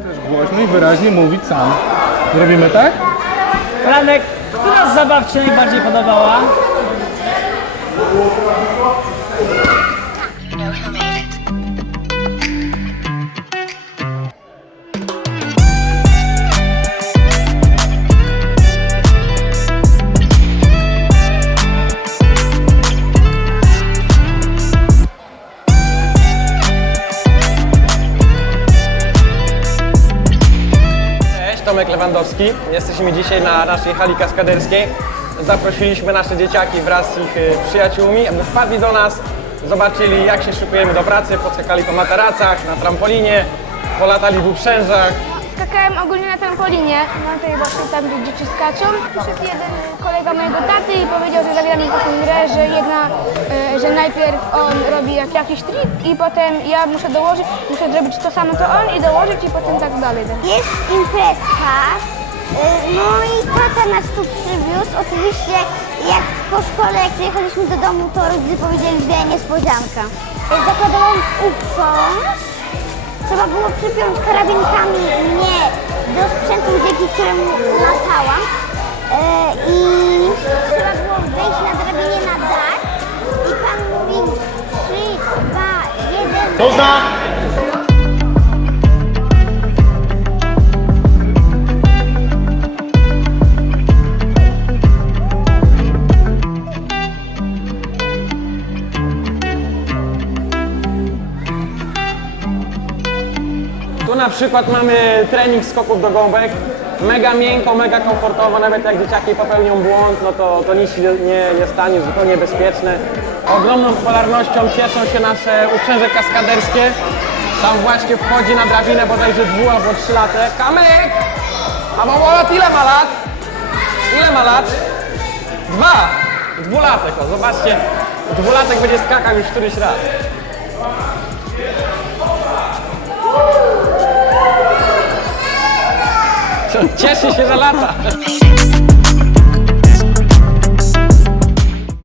Chcesz głośno i wyraźnie mówić sam. Zrobimy tak? Franek, która z zabaw Ci najbardziej podobała? Tomek Lewandowski. Jesteśmy dzisiaj na naszej hali kaskaderskiej. Zaprosiliśmy nasze dzieciaki wraz z ich y, przyjaciółmi, aby wpadli do nas, zobaczyli jak się szykujemy do pracy, podskakali po materacach, na trampolinie, polatali w uprzężach. Skakałem ogólnie na trampolinie, na tej właśnie tam, gdzie dzieci skaczą. Przyszedł jeden kolega mojego taty i powiedział, że zagra mi taką grę, że jedna, e, że najpierw on robi jak, jakiś trik i potem ja muszę dołożyć, muszę zrobić to samo co on i dołożyć i potem tak dalej. Jest imprezka, y, no i tata nas tu przywiózł. Oczywiście jak po szkole, jak przyjechaliśmy do domu, to rodzice powiedzieli, że niespodzianka. Y, Zakładałam uprząż, trzeba było przypiąć karabinkami mnie do sprzętu, dzięki któremu latałam. Y, I trzeba było wejść na drabinie na dach i pan mówił 3, 2, 1... Tu na przykład mamy trening skoków do gąbek. Mega miękko, mega komfortowo, nawet jak dzieciaki popełnią błąd, no to, to nic się nie, nie stanie, zupełnie bezpieczne. Ogromną popularnością cieszą się nasze uprzęże kaskaderskie. Tam właśnie wchodzi na drabinę bodajże dwu albo trzy latek. Kamek! A Mamolat ile ma lat? Ile ma lat? Dwa! Dwulatek, o zobaczcie. Dwulatek będzie skakał już któryś raz. Cieszy się, że lata.